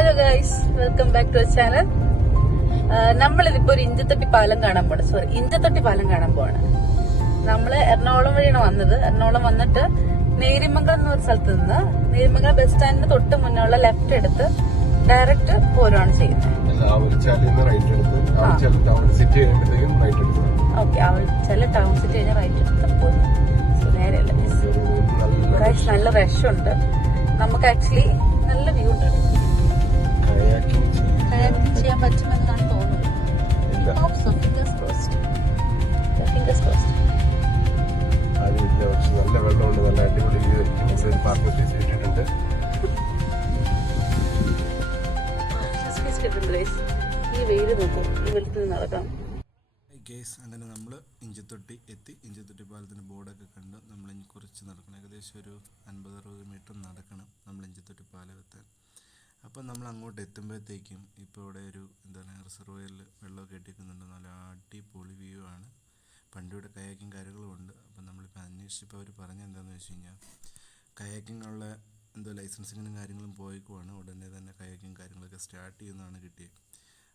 Hello guys, welcome back to our channel. നമ്മളിതിപ്പോ ഒരു ഇഞ്ചത്തൊട്ടി പാലം കാണാൻ പോവാണ്. നമ്മള് എറണാകുളം വഴിയാണ് വന്നത്. എറണാകുളം വന്നിട്ട് നേരിമംഗലം എന്ന ഒരു സ്ഥലത്ത് നിന്ന് നേരിമംഗലം ബസ് സ്റ്റാൻഡിന് തൊട്ട് മുന്നുള്ള ലെഫ്റ്റ് എടുത്ത് ഡയറക്റ്റ് പോരുവാണ് ചെയ്യുന്നത്. ഓക്കെ, ആവൽച്ചാല് ടൗൺ സിറ്റി കഴിഞ്ഞാൽ റൈറ്റ് എടുത്ത് പോകുന്നു. നേരെയല്ല, നല്ല റഷ് ഉണ്ട്. നമുക്ക് ആക്ച്വലി നല്ല വ്യൂ ഉണ്ട്. കയാക്കിംഗ് ചെയ്യാൻ പറ്റുമെന്നാണ് തോന്നുന്നത്. നല്ല വെള്ളമുണ്ട്, നല്ല അടിപൊളി വ്യൂ ആയിരിക്കും. പാർക്കിംഗ് സ്പേസ് ഇട്ടിട്ടുണ്ട്. ഈ വെയില് നോക്കും, ഈ വെള്ളത്തിൽ നടക്കാം. അങ്ങനെ നമ്മൾ ഇഞ്ചത്തൊട്ടി എത്തി. ഇഞ്ചത്തൊട്ടി പാലത്തിൻ്റെ ബോർഡൊക്കെ കണ്ട് നമ്മൾ ഇനി കുറച്ച് നടക്കണം. ഏകദേശം ഒരു 50-60 മീറ്റർ നടക്കണം നമ്മൾ ഇഞ്ചത്തൊട്ടി പാലം എത്താൻ. അപ്പം നമ്മൾ അങ്ങോട്ട് എത്തുമ്പോഴത്തേക്കും ഇപ്പോൾ ഇവിടെ ഒരു റിസർവോയറിൽ വെള്ളമൊക്കെ ഇട്ടിരിക്കുന്നുണ്ട്. നല്ല അടിപൊളി വ്യൂ ആണ്. പണ്ടിവിടെ കയാക്കിങ് കാര്യങ്ങളും ഉണ്ട്. അപ്പം നമ്മളിപ്പോൾ അന്വേഷിച്ചപ്പോൾ അവർ പറഞ്ഞത് എന്താണെന്ന് വെച്ച് കഴിഞ്ഞാൽ കയാക്കിങ്ങുള്ള ലൈസൻസിങ്ങും കാര്യങ്ങളും പോയിക്കുവാണ്. ഉടനെ തന്നെ കയാക്കിങ് കാര്യങ്ങളൊക്കെ സ്റ്റാർട്ട് ചെയ്യുന്നതാണ് കിട്ടിയത്.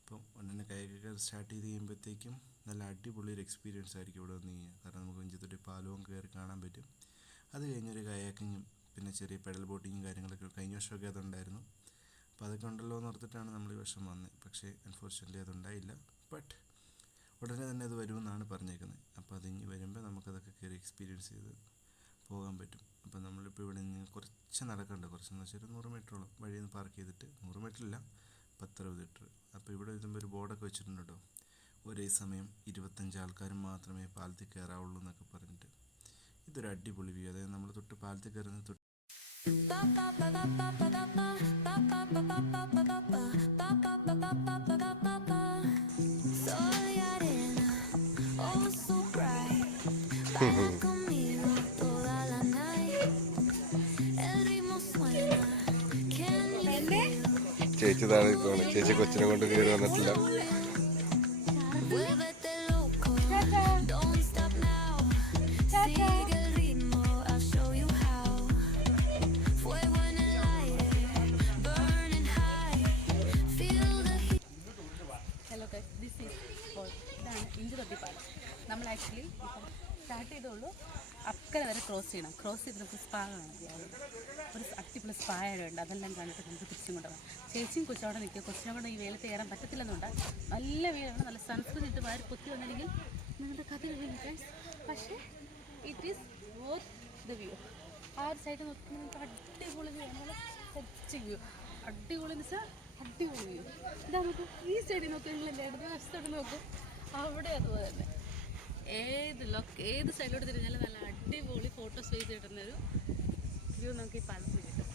അപ്പം ഉടനെ കയാക്കൊക്കെ സ്റ്റാർട്ട് ചെയ്ത് കഴിയുമ്പോഴത്തേക്കും നല്ല അടിപൊളി ഒരു എക്സ്പീരിയൻസ് ആയിരിക്കും ഇവിടെ വന്ന് കഴിഞ്ഞാൽ. കാരണം നമുക്ക് ഇഞ്ചത്തൊട്ടി പാലവും കയറി കാണാൻ പറ്റും. അത് കഴിഞ്ഞൊരു കയാക്കിങ്ങും പിന്നെ ചെറിയ പെഡൽ ബോട്ടിങ്ങും കാര്യങ്ങളൊക്കെ കഴിഞ്ഞ വർഷമൊക്കെ അതുണ്ടായിരുന്നു. അപ്പോൾ അതൊക്കെ ഉണ്ടല്ലോ എന്ന് ഓർത്തിട്ടാണ് നമ്മൾ ഈ വർഷം വന്നത്. പക്ഷേ അൺഫോർച്യുനേറ്റ്ലി അതുണ്ടായില്ല. ബട്ട് ഉടനെ തന്നെ അത് വരുമെന്നാണ് പറഞ്ഞേക്കുന്നത്. അപ്പോൾ അതിഞ്ഞ് വരുമ്പോൾ നമുക്കതൊക്കെ കയറി എക്സ്പീരിയൻസ് ചെയ്ത് പോകാൻ പറ്റും. അപ്പോൾ നമ്മളിപ്പോൾ ഇവിടെ നിന്ന് കുറച്ച് നടക്കേണ്ട, കുറച്ചെന്ന് വെച്ചാൽ 100 മീറ്ററോളം വഴിയിൽ നിന്ന് പാർക്ക് ചെയ്തിട്ട്, 100 മീറ്ററില്ല 10-60 മീറ്റർ. അപ്പോൾ ഇവിടെ എത്തുമ്പോൾ ഒരു ബോർഡൊക്കെ വെച്ചിട്ടുണ്ട് കേട്ടോ, ഒരേ സമയം 25 ആൾക്കാരും മാത്രമേ പാലത്തിൽ കയറാവുള്ളൂ എന്നൊക്കെ പറഞ്ഞിട്ട്. ഇതൊരു അടിപൊളി വ്യൂ. അതായത് നമ്മൾ തൊട്ട് പാലത്തിൽ കയറുന്നത് തൊട്ട് ചേച്ചി താഴെ പോവാണ്. ചേച്ചി കൊച്ചിനെ കൊണ്ട് കയറി വന്നിട്ടില്ല. ഹലോ ഗൈസ്, ദിസ് ഈസ് ഇതാണ് ഇഞ്ചത്തൊട്ടി പാലം. നമ്മൾ ആക്ച്വലി ഇപ്പം സ്റ്റാർട്ട് ചെയ്തോളൂ, അക്കരെ വരെ ക്രോസ് ചെയ്യണം. ക്രോസ് ചെയ്ത് നമുക്ക് സ്പാ കാണാം. ഒരു അടിപൊളി സ്പാ ഉണ്ട്. അതെല്ലാം കണ്ടിട്ട് നമുക്ക് തിരിച്ചും കൊണ്ടുപോകാം. ചേച്ചിയും കൊച്ചവിടെ നിൽക്കുക. കൊച്ചിനെ കൊണ്ട് ഈ വെയിലത്ത് കയറാൻ പറ്റത്തില്ലെന്നുണ്ട്. നല്ല വെയിലാണ്. നല്ല സൺസ്ക്രീൻ ഇട്ട് വാരി പൊത്തി വന്നില്ലെങ്കിൽ നിങ്ങളുടെ കഥ കഴിയും. പക്ഷേ it is worth the view. ആ ഒരു സൈഡ് നോക്കുമ്പോൾ നമുക്ക് അടിപൊളി വ്യൂ, നല്ല സെറ്റ് വ്യൂ. അടിപൊളി എന്ന് വെച്ചാൽ അടിപൊളി വ്യൂ. ഇതാ നമുക്ക് ഈ സൈഡിൽ നോക്കി, നിങ്ങൾ എൻ്റെ ഇടത് വശത്തോട്ട് നോക്കും, അവിടെ അതുപോലെ തന്നെ ഏത് സൈഡിലോട്ട് തിരിഞ്ഞാലും നല്ല അടിപൊളി ഫോട്ടോസ് ചെയ്ത് കിട്ടുന്നൊരു വ്യൂ നമുക്ക് ഈ പാലത്തിൽ കിട്ടും.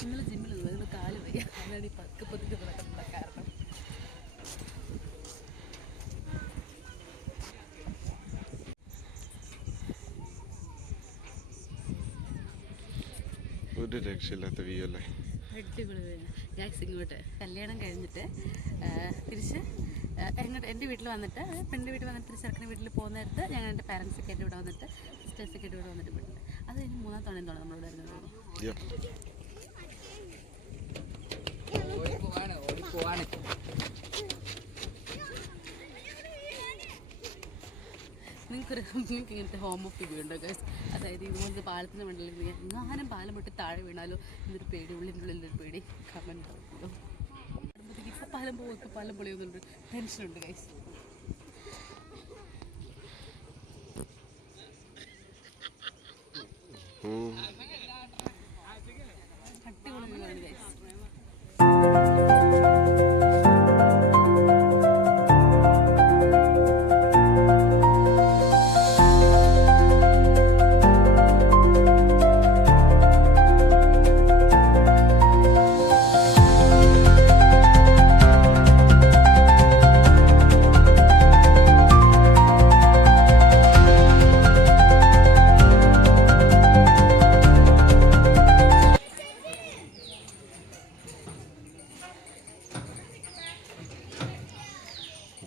നിങ്ങൾ ജിമ്മിൽ നിങ്ങൾ കാല് വയ്യ, അതാണ് ഈ പതുക്കെ നടക്കുന്ന കാരണം. ഒരു രക്ഷയില്ലാത്ത വ്യൂ അല്ലേ, അടിപൊളി. ഗൈസ്, ഇങ്ങോട്ട് കല്യാണം കഴിഞ്ഞിട്ട് തിരിച്ച് എൻ്റെ വീട്ടിൽ വന്നിട്ട്, പെണ്ണിൻ്റെ വീട്ടിൽ വന്നിട്ട് തിരിച്ച് ചെറുക്കൻ്റെ വീട്ടിൽ പോകുന്ന നേരത്ത് ഞങ്ങൾ എൻ്റെ പാരൻസൊക്കെ ആയിട്ട് ഇവിടെ വന്നിട്ട്, സിസ്റ്റേഴ്സൊക്കെ ആയിട്ട് ഇവിടെ വന്നിട്ട് പോയിട്ടുണ്ട്. അത് കഴിഞ്ഞ് 3-ാം തവണ എന്താണ് നമ്മളിവിടെ വരുന്നത്. നിങ്ങൾക്ക് ഇങ്ങനത്തെ ഹോം ഓഫ് വ്യൂ ഉണ്ടോ ഗൈസ്? അതായത് ഇതുപോലത്തെ പാലത്തിന് വേണ്ടിയിൽ എങ്ങാനും പാലം പൊട്ടി താഴെ വീണാലോ എന്നൊരു പേടി, ഉള്ളിൻ്റെ ഉള്ളിലൊരു പേടി. കമൻറ്റ് ആവുമല്ലോ. ഇപ്പോൾ പാലം പോകും, ഇപ്പോൾ പാലം പൊളിയൊന്നുണ്ട്, ടെൻഷനുണ്ട് ഗൈസ്. അടിപൊളി വ്യൂ ആണ് ഗൈസ്.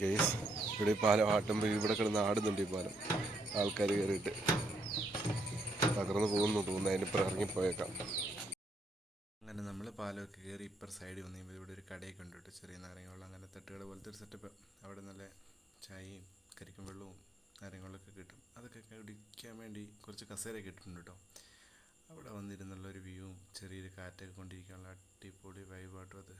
ഗെയ്സ് ഇവിടെ ഈ പാലം ആട്ടുമ്പോൾ ഇവിടെ കിടന്ന് ആടുന്നുണ്ട് ഈ പാലം. ആൾക്കാർ കയറിയിട്ട് തകർന്നു പോകുന്നു തോന്നുന്നു. അതിനിപ്പോൾ ഇറങ്ങിപ്പോയേക്കാം. അങ്ങനെ നമ്മൾ പാലമൊക്കെ കയറി ഇപ്പർ സൈഡിൽ വന്നു കഴിയുമ്പോൾ ഇവിടെ ഒരു കടയൊക്കെ ഉണ്ട് കേട്ടോ, ചെറിയ നാരങ്ങ അങ്ങനെ തട്ടുകട പോലത്തെ ഒരു സെറ്റപ്പ്. അവിടെ നല്ല ചായയും കരിക്കും വെള്ളവും നാരങ്ങളൊക്കെ കിട്ടും. അതൊക്കെ കുടിക്കാൻ വേണ്ടി കുറച്ച് കസേരയൊക്കെ ഇട്ടിട്ടുണ്ട് കേട്ടോ. അവിടെ വന്നിരുന്നുള്ള ഒരു വ്യൂവും ചെറിയൊരു കാറ്റൊക്കെ കൊണ്ടിരിക്കാനുള്ള അടിപൊളി വൈബായിട്ടും അത്.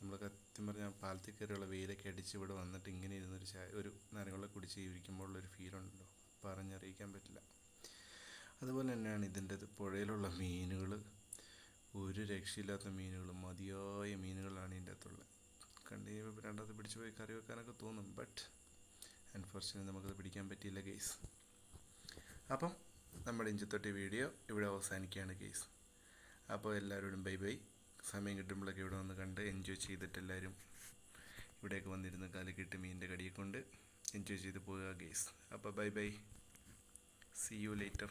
നമ്മൾ സത്യം പറഞ്ഞാൽ പാലത്തിൽ കയറിയുള്ള വെയിലൊക്കെ അടിച്ച് ഇവിടെ വന്നിട്ട് ഇങ്ങനെ ഇരുന്നൊരു ഒരു നാരങ്ങളൊക്കെ കുടിച്ച് ഇരിക്കുമ്പോഴുള്ളൊരു ഫീലുണ്ടല്ലോ, പറഞ്ഞറിയിക്കാൻ പറ്റില്ല. അതുപോലെ തന്നെയാണ് ഇതിൻ്റെ പുഴയിലുള്ള മീനുകൾ. ഒരു രക്ഷയില്ലാത്ത മീനുകൾ, മതിയായ മീനുകളാണ് ഇതിൻ്റെ അകത്തുള്ളത്. കണ്ടു കഴിയുമ്പോൾ രണ്ടാമത് പിടിച്ചു പോയി കറി വെക്കാനൊക്കെ തോന്നും. ബട്ട് അൺഫോർച്യുനേറ്റ്ലി നമുക്കത് പിടിക്കാൻ പറ്റിയില്ല ഗെയ്സ്. അപ്പം നമ്മുടെ ഇഞ്ചത്തൊട്ടി വീഡിയോ ഇവിടെ അവസാനിക്കുകയാണ് ഗെയ്സ്. അപ്പോൾ എല്ലാവരോടും ബൈ ബൈ. സമയം കിട്ടുമ്പോഴൊക്കെ ഇവിടെ വന്ന് കണ്ട് എൻജോയ് ചെയ്തിട്ട് എല്ലാവരും ഇവിടെയൊക്കെ വന്നിരുന്ന് കാലിക്കിട്ട് മീനിൻ്റെ കടിയെ കൊണ്ട് എൻജോയ് ചെയ്ത് പോവുക ഗെയ്സ്. അപ്പോൾ bye bye, see you later.